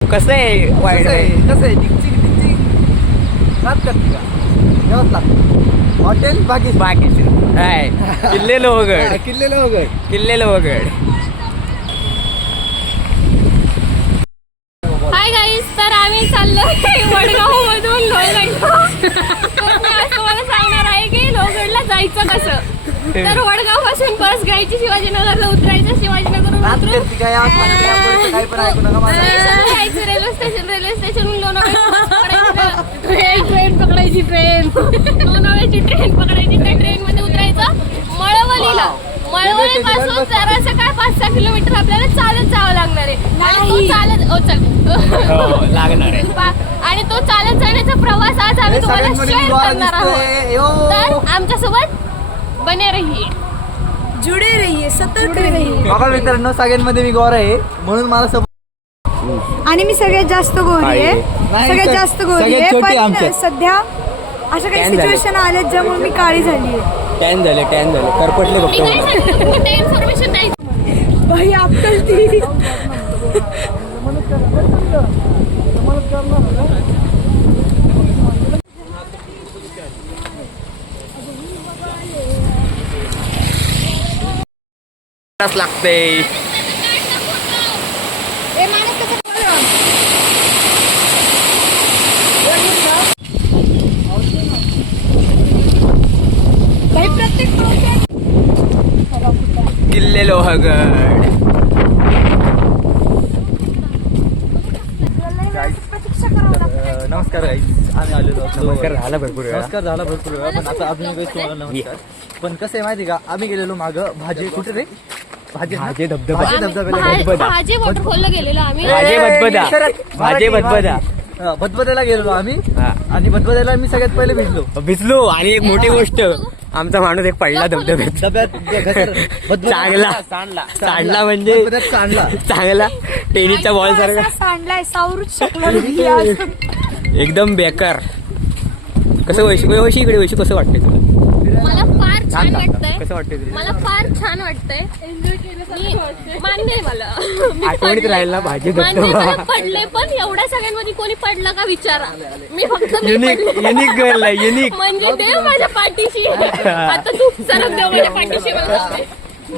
कसं आहे वाईट कसं आहे? डिचिंग डिचिंग रात करते का? जेवत लागतं. हॉटेल बाकी बाकीचे हाय. किल्ले लोहगड किल्लेलं वगैरे किल्ले लोहगड हाय गाईस तर आम्ही चाललोय वडगाव मधून लोहगड तर मी आज तुम्हाला सांगणार आहे की लोहगडला जायचं कसं? तर वडगावपासून बस घ्यायची शिवाजीनगरला उतरायचं उतरून काय पण ऐकू नका माझं जायचं railway station railway station train train पकडायची ट्रेन. लोणावळ्याची ट्रेन पकडायची त्या ट्रेन मध्ये उतरायचं. मळवलीला. मळवली पासून जरासं काय पाच सहा किलोमीटर आपल्याला चालत जावं लागणार आहे. आणि तो चालत ओ चल. हो लागणार आहे. आणि तो चालत जाण्याचा प्रवास आज आम्ही तुम्हाला शेअर करणार आहोत. तर आमच्यासोबत बने रहिये। जुडे रहिए सतर्क रहिए बघा मित्रांनो सगळ्यांमध्ये मी गौर आहे म्हणून मला आणि मी सगळ्यात जास्त गोरी आहे. नाही, सगळ्यात सग- जास्त गोरी सगळ्यात आहे छोटी पण आमच्यात. सध्या अशा काही Tan झाले. सिच्युएशन आल्यात ज्यामुळे मी काळी झाली आहे. टॅन झाले टॅन झाले. करपटले मी फक्त काय सांगितलं खोटं इन्फॉर्मेशन द्यायचं बाई आपटल ती तास लागते. किल्ले लोहगड. नमस्कार. आम्ही आलेलो. नमस्कार झाला भरपूर वेळा. नमस्कार झाला भरपूर वेळा. पण आता अजून काही तुम्हाला नमस्कार. पण कसं आहे माहिती का? आम्ही गेलेलो मागं. भाजी कुठे रे? भाजी धबधबा. भाजी आम्ही धबधब्याला बदबदा. भाजी वॉटरफॉलला गेलेलो आम्ही. भाजी बदबदा. मराठी, भाजी बदबदा. हा, बदबद्याला गेलेलो आम्ही. हा. आणि बदबद्याला मी सगळ्यात पहिले भिजलो. भिजलो. आणि एक मोठी गोष्ट आमचा माणूस एक पडला धबधब्यात डब्यात जे घसर- बदबद- चांगला. सांडला. म्हणजे बदबद्यात सांडला. चांगला. टेनिसचा बॉल सारखा सांडलाय सावरूच शकलो नाही आज. एकदम बेकार. कसं वैशी वैशी इकडे वैशी कसं वाटतंय तुला? मला फार छान वाटतंय कसं वाटतंय तुला? मला फार छान वाटतंय. मान्य आहे मला. मी आठवणीत पडले. राहील ना भाजी मान्य आहे, मला धबधबा पडले पण एवढ्या सगळ्यांमध्ये कोणी पडलं का विचारा. मी फक्त मी युनिक पडले. युनिक गर्ल आहे युनिक म्हणजे देव माझ्या पाठीशी. आहे. आता तू सरक देव माझ्या पाठीशी.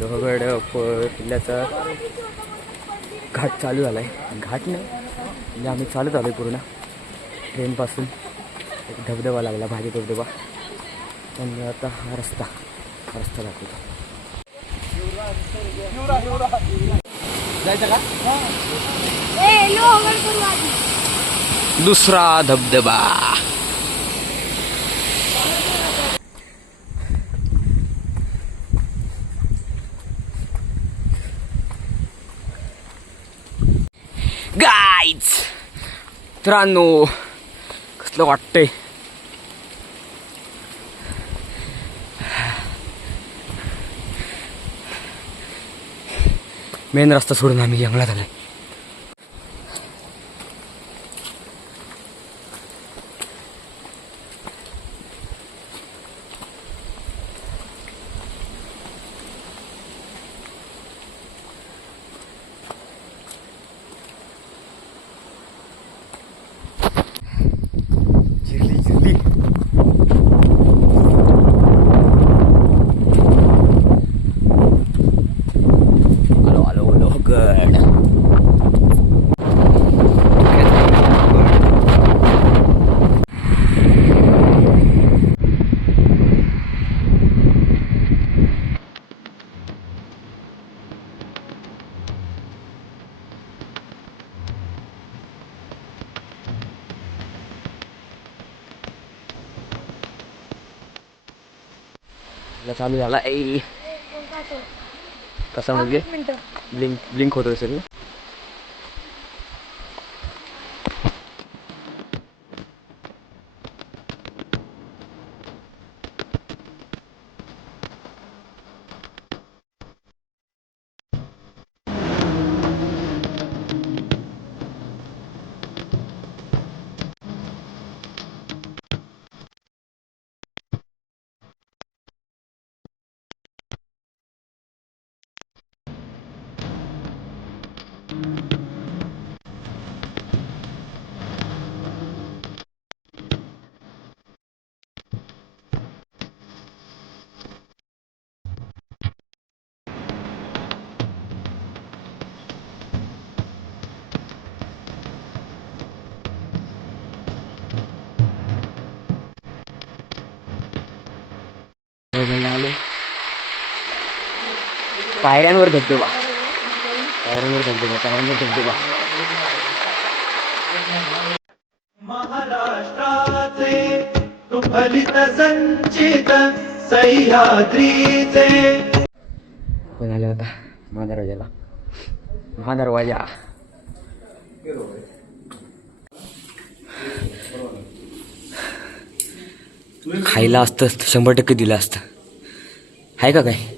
लोहगड प- किल्ल्याचा घाट चालू झालाय. घाट नाही. म्हणजे आम्ही चालत आलोय पूर्ण. ट्रेनपासून. एक धबधबा लागला भाजी धबधबा. पण आता हा रस्ता हा रस्ता दाखवतो. जायचं का? ए, लोहगड करू आधी. दुसरा धबधबा. गाईज मित्रांनो असलं वाटतंय. मेन रस्ता सोडून आम्ही जंगलात आलोय जिरली जिरली आलो आलो लोहगड आपला चालू झाला. कसा म्हणजे. ब्लिंक ब्लिंक होत असेल पायऱ्यांवर धबधबा. पायऱ्यांवर धबधबा पायऱ्यांवर धबधबा. महाराष्ट्राचे तू फलित संचित सह्याद्रीचे. पण आला होता महादरवाजाला महादरवाजा खायला असतं शंभर टक्के दिलं असतं. आहे का काय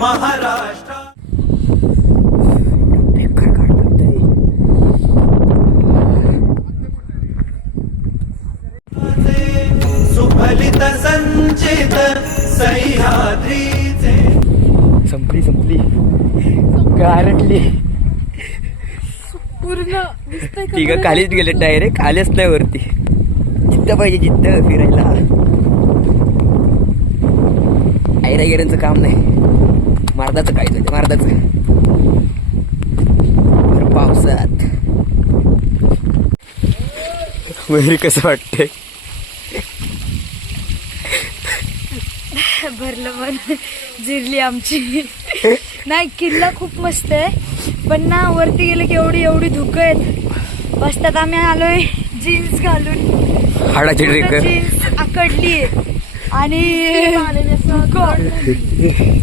महाराष्ट्र. सुफलित संचित सह्याद्रीचे. संपली संपली. गारटली. पूर्ण तिघं खालीच गेले डायरेक्ट आलेच नाही वरती. जिथं पाहिजे जिथं फिरायला. आयरा गेऱ्यांचं काम नाही. मार्दाचं काय ते मार्दाचं. पावसात. वैरी कसं वाटतंय? भरलं मन जिरली आमची. नाही किल्ला खूप मस्त आहे. पण ना वरती गेलं की एवढी एवढी धुकं आहेत. बसतात आम्ही आलोय जीन्स घालून. हाडाची जीन्स आकडली. आणि.